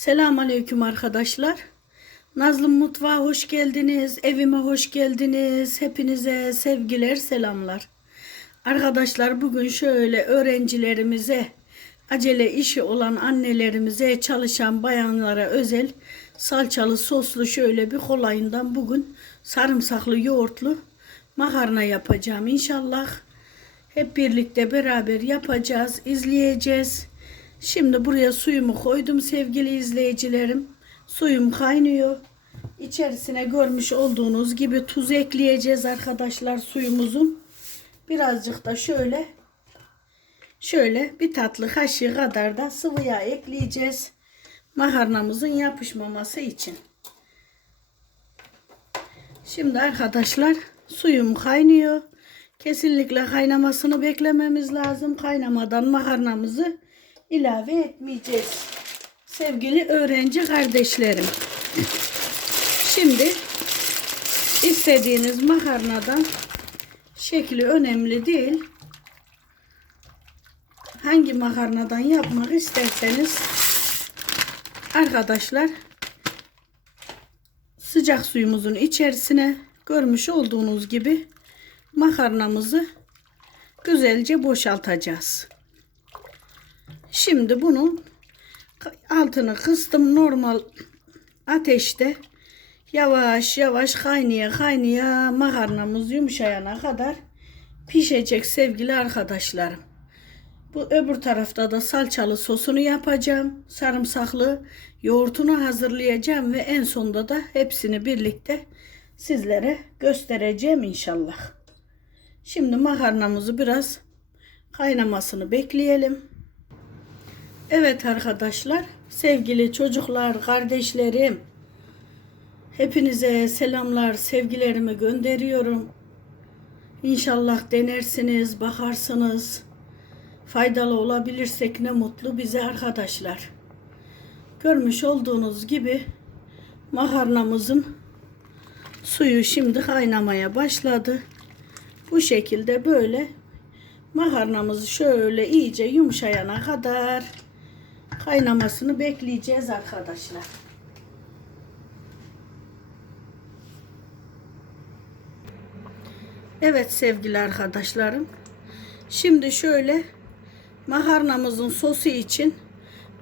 Selamun Aleyküm arkadaşlar. Nazlım Mutfağa hoş geldiniz. Evime hoş geldiniz. Hepinize sevgiler, selamlar. Arkadaşlar bugün şöyle öğrencilerimize, acele işi olan annelerimize, çalışan bayanlara özel salçalı soslu şöyle bir kolayından bugün sarımsaklı yoğurtlu makarna yapacağım inşallah. Hep birlikte beraber yapacağız, izleyeceğiz. Şimdi buraya suyumu koydum sevgili izleyicilerim. Suyum kaynıyor. İçerisine görmüş olduğunuz gibi tuz ekleyeceğiz arkadaşlar suyumuzun. Birazcık da şöyle şöyle bir tatlı kaşığı kadar da sıvı yağ ekleyeceğiz. Makarnamızın yapışmaması için. Şimdi arkadaşlar suyum kaynıyor. Kesinlikle kaynamasını beklememiz lazım. Kaynamadan makarnamızı ilave etmeyeceğiz. Sevgili öğrenci kardeşlerim. Şimdi istediğiniz makarnadan şekli önemli değil. Hangi makarnadan yapmak isterseniz arkadaşlar sıcak suyumuzun içerisine görmüş olduğunuz gibi makarnamızı güzelce boşaltacağız. Şimdi bunun altını kıstım normal ateşte yavaş yavaş kaynaya kaynaya makarnamız yumuşayana kadar pişecek sevgili arkadaşlarım. Bu öbür tarafta da salçalı sosunu yapacağım. Sarımsaklı yoğurtunu hazırlayacağım ve en sonunda da hepsini birlikte sizlere göstereceğim inşallah. Şimdi makarnamızı biraz kaynamasını bekleyelim. Evet arkadaşlar, sevgili çocuklar, kardeşlerim, hepinize selamlar, sevgilerimi gönderiyorum. İnşallah denersiniz, bakarsınız. Faydalı olabilirsek ne mutlu bize arkadaşlar. Görmüş olduğunuz gibi makarnamızın suyu şimdi kaynamaya başladı. Bu şekilde böyle makarnamızı şöyle iyice yumuşayana kadar kaynamasını bekleyeceğiz arkadaşlar. Evet sevgili arkadaşlarım. Şimdi şöyle makarnamızın sosu için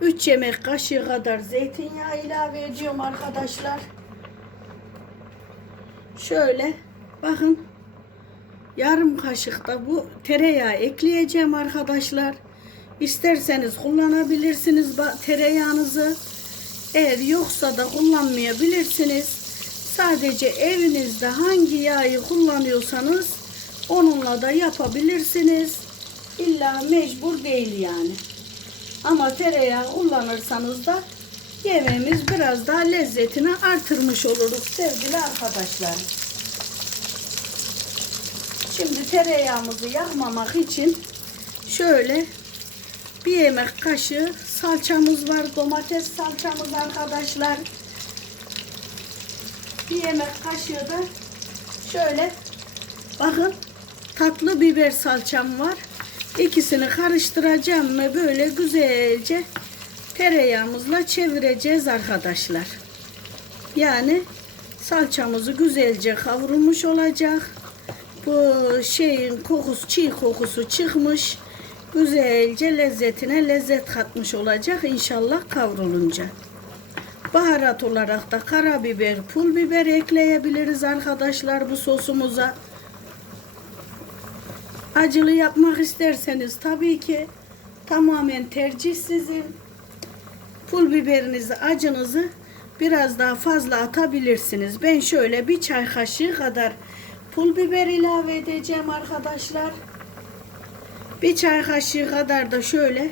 3 yemek kaşığı kadar zeytinyağı ilave ediyorum arkadaşlar. Şöyle bakın yarım kaşık da bu tereyağı ekleyeceğim arkadaşlar. İsterseniz kullanabilirsiniz tereyağınızı. Eğer yoksa da kullanmayabilirsiniz. Sadece evinizde hangi yağı kullanıyorsanız onunla da yapabilirsiniz. İlla mecbur değil yani. Ama tereyağı kullanırsanız da yemeğimiz biraz daha lezzetini artırmış oluruz sevgili arkadaşlar. Şimdi tereyağımızı yakmamak için şöyle bir yemek kaşığı salçamız var. Domates salçamız arkadaşlar. Bir yemek kaşığı da şöyle bakın tatlı biber salçam var. İkisini karıştıracağım ve böyle güzelce tereyağımızla çevireceğiz arkadaşlar. Yani salçamızı güzelce kavrulmuş olacak. Bu şeyin kokusu, çiğ kokusu çıkmış. Güzelce lezzetine lezzet katmış olacak inşallah kavrulunca. Baharat olarak da karabiber, pul biber ekleyebiliriz arkadaşlar bu sosumuza. Acılı yapmak isterseniz tabii ki tamamen tercih sizin. Pul biberinizi, acınızı biraz daha fazla atabilirsiniz. Ben şöyle bir çay kaşığı kadar pul biber ilave edeceğim arkadaşlar. Bir çay kaşığı kadar da şöyle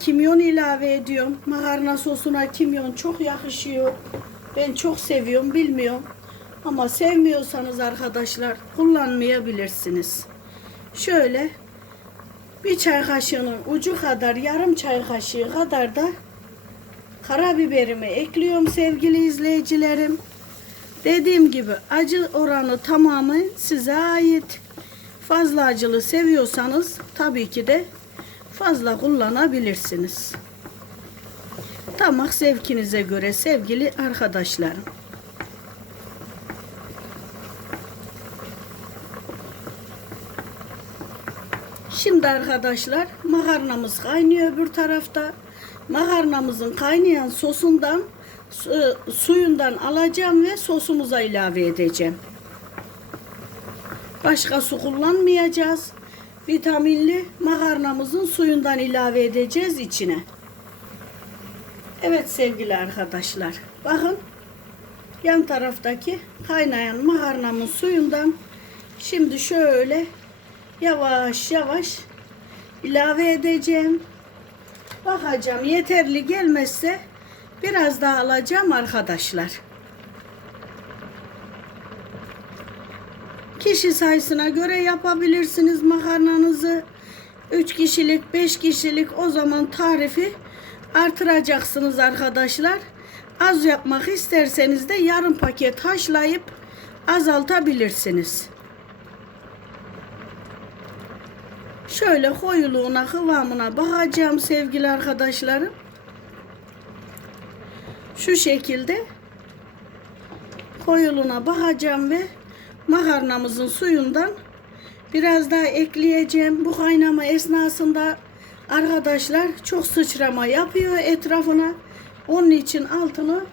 kimyon ilave ediyorum. Makarna sosuna kimyon çok yakışıyor. Ben çok seviyorum bilmiyorum. Ama sevmiyorsanız arkadaşlar kullanmayabilirsiniz. Şöyle bir çay kaşığının ucu kadar yarım çay kaşığı kadar da karabiberimi ekliyorum sevgili izleyicilerim. Dediğim gibi acı oranı tamamen size ait. Fazla acılı seviyorsanız tabii ki de fazla kullanabilirsiniz. Damak zevkinize göre sevgili arkadaşlarım. Şimdi arkadaşlar makarnamız kaynıyor öbür tarafta. Makarnamızın kaynayan sosundan su- suyundan alacağım ve sosumuza ilave edeceğim. Başka su kullanmayacağız. Vitaminli makarnamızın suyundan ilave edeceğiz içine. Evet sevgili arkadaşlar. Bakın yan taraftaki kaynayan makarnamın suyundan şimdi şöyle yavaş yavaş ilave edeceğim. Bakacağım yeterli gelmezse biraz daha alacağım arkadaşlar. Kişi sayısına göre yapabilirsiniz makarnanızı. 3 kişilik, 5 kişilik o zaman tarifi artıracaksınız arkadaşlar. Az yapmak isterseniz de yarım paket haşlayıp azaltabilirsiniz. Şöyle koyuluğuna, kıvamına bakacağım sevgili arkadaşlarım. Şu şekilde koyuluğuna bakacağım ve makarnamızın suyundan biraz daha ekleyeceğim. Bu kaynama esnasında arkadaşlar çok sıçrama yapıyor etrafına. Onun için altını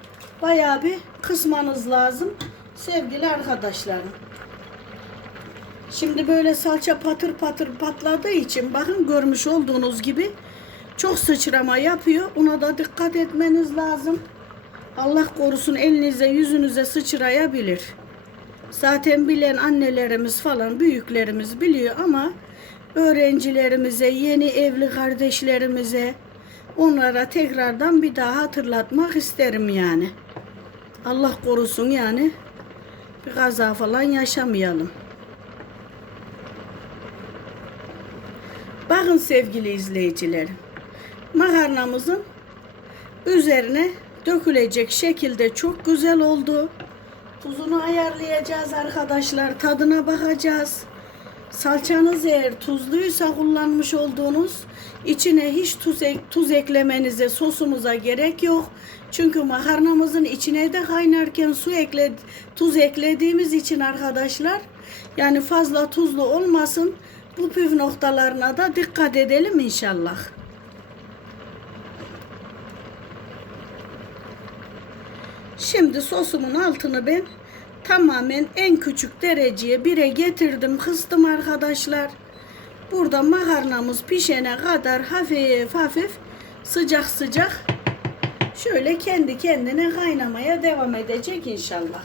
bayağı bir kısmanız lazım sevgili arkadaşlarım. Şimdi böyle salça patır patır patladığı için bakın görmüş olduğunuz gibi çok sıçrama yapıyor. Ona da dikkat etmeniz lazım. Allah korusun elinize yüzünüze sıçrayabilir. Zaten bilen annelerimiz falan büyüklerimiz biliyor ama öğrencilerimize, yeni evli kardeşlerimize onlara tekrardan bir daha hatırlatmak isterim yani. Allah korusun yani bir kaza falan yaşamayalım. Bakın sevgili izleyicilerim. Makarnamızın üzerine dökülecek şekilde çok güzel oldu. Tuzunu ayarlayacağız arkadaşlar. Tadına bakacağız. Salçanız eğer tuzluysa kullanmış olduğunuz içine hiç tuz, ek, tuz eklemenize sosumuza gerek yok. Çünkü makarnamızın içine de kaynarken su ekle, tuz eklediğimiz için arkadaşlar yani fazla tuzlu olmasın. Bu püf noktalarına da dikkat edelim inşallah. Şimdi sosumun altını ben tamamen en küçük dereceye bire getirdim, kıstım arkadaşlar. Burada makarnamız pişene kadar hafif hafif sıcak sıcak şöyle kendi kendine kaynamaya devam edecek inşallah.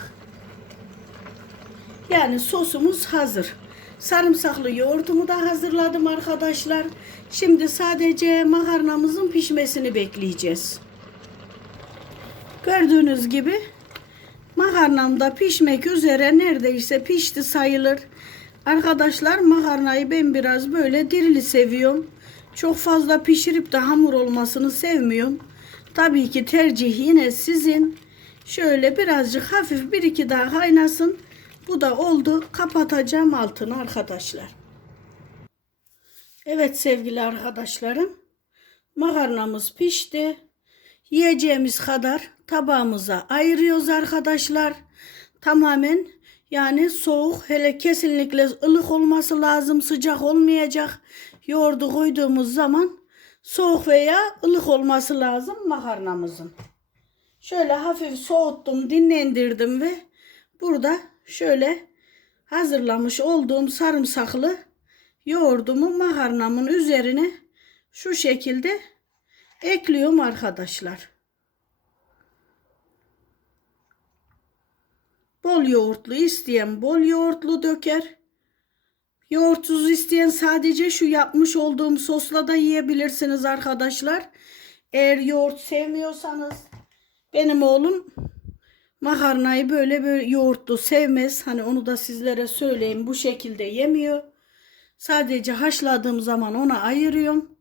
Yani sosumuz hazır. Sarımsaklı yoğurtumu da hazırladım arkadaşlar. Şimdi sadece makarnamızın pişmesini bekleyeceğiz. Gördüğünüz gibi makarnam da pişmek üzere neredeyse pişti sayılır. Arkadaşlar makarnayı ben biraz böyle dirili seviyorum. Çok fazla pişirip de hamur olmasını sevmiyorum. Tabii ki tercih yine sizin. Şöyle birazcık hafif bir iki daha kaynasın. Bu da oldu. Kapatacağım altını arkadaşlar. Evet sevgili arkadaşlarım. Makarnamız pişti. Yiyeceğimiz kadar tabağımıza ayırıyoruz arkadaşlar. Tamamen yani soğuk hele kesinlikle ılık olması lazım. Sıcak olmayacak. Yoğurdu koyduğumuz zaman soğuk veya ılık olması lazım makarnamızın. Şöyle hafif soğuttum, dinlendirdim ve burada şöyle hazırlamış olduğum sarımsaklı yoğurdumu makarnamın üzerine şu şekilde ekliyorum arkadaşlar. Bol yoğurtlu isteyen bol yoğurtlu döker. Yoğurtsuz isteyen sadece şu yapmış olduğum sosla da yiyebilirsiniz arkadaşlar. Eğer yoğurt sevmiyorsanız benim oğlum makarnayı böyle böyle yoğurtlu sevmez. Hani onu da sizlere söyleyeyim bu şekilde yemiyor. Sadece haşladığım zaman ona ayırıyorum.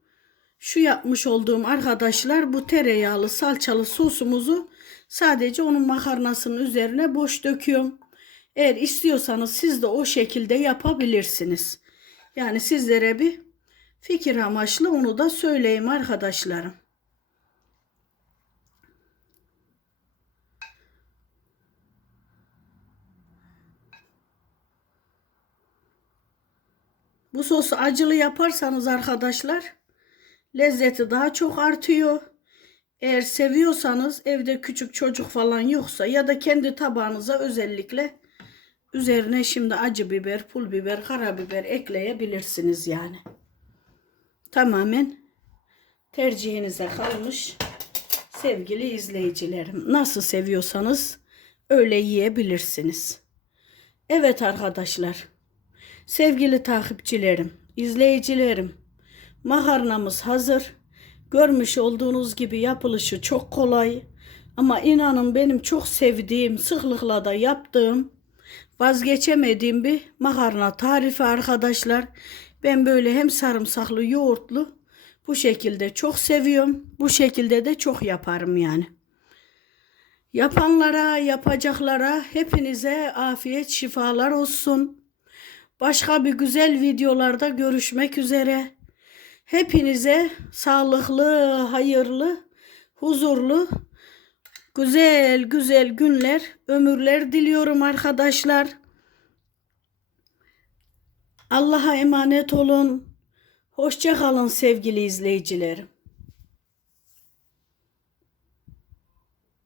Şu yapmış olduğum arkadaşlar bu tereyağlı salçalı sosumuzu Sadece onun makarnasının üzerine boş döküyorum. Eğer istiyorsanız siz de o şekilde yapabilirsiniz. Yani sizlere bir fikir amaçlı onu da söyleyeyim arkadaşlarım. Bu sosu acılı yaparsanız arkadaşlar lezzeti daha çok artıyor. Eğer seviyorsanız evde küçük çocuk falan yoksa ya da kendi tabağınıza özellikle üzerine şimdi acı biber, pul biber, karabiber ekleyebilirsiniz yani. Tamamen tercihinize kalmış sevgili izleyicilerim. Nasıl seviyorsanız öyle yiyebilirsiniz. Evet arkadaşlar. Sevgili takipçilerim, izleyicilerim. Makarnamız hazır. Görmüş olduğunuz gibi yapılışı çok kolay. Ama inanın benim çok sevdiğim, sıklıkla da yaptığım, vazgeçemediğim bir makarna tarifi arkadaşlar. Ben böyle hem sarımsaklı, yoğurtlu bu şekilde çok seviyorum. Bu şekilde de çok yaparım yani. Yapanlara, yapacaklara hepinize afiyet, şifalar olsun. Başka bir güzel videolarda görüşmek üzere. Hepinize sağlıklı, hayırlı, huzurlu, güzel güzel günler, ömürler diliyorum arkadaşlar. Allah'a emanet olun. Hoşça kalın sevgili izleyicilerim.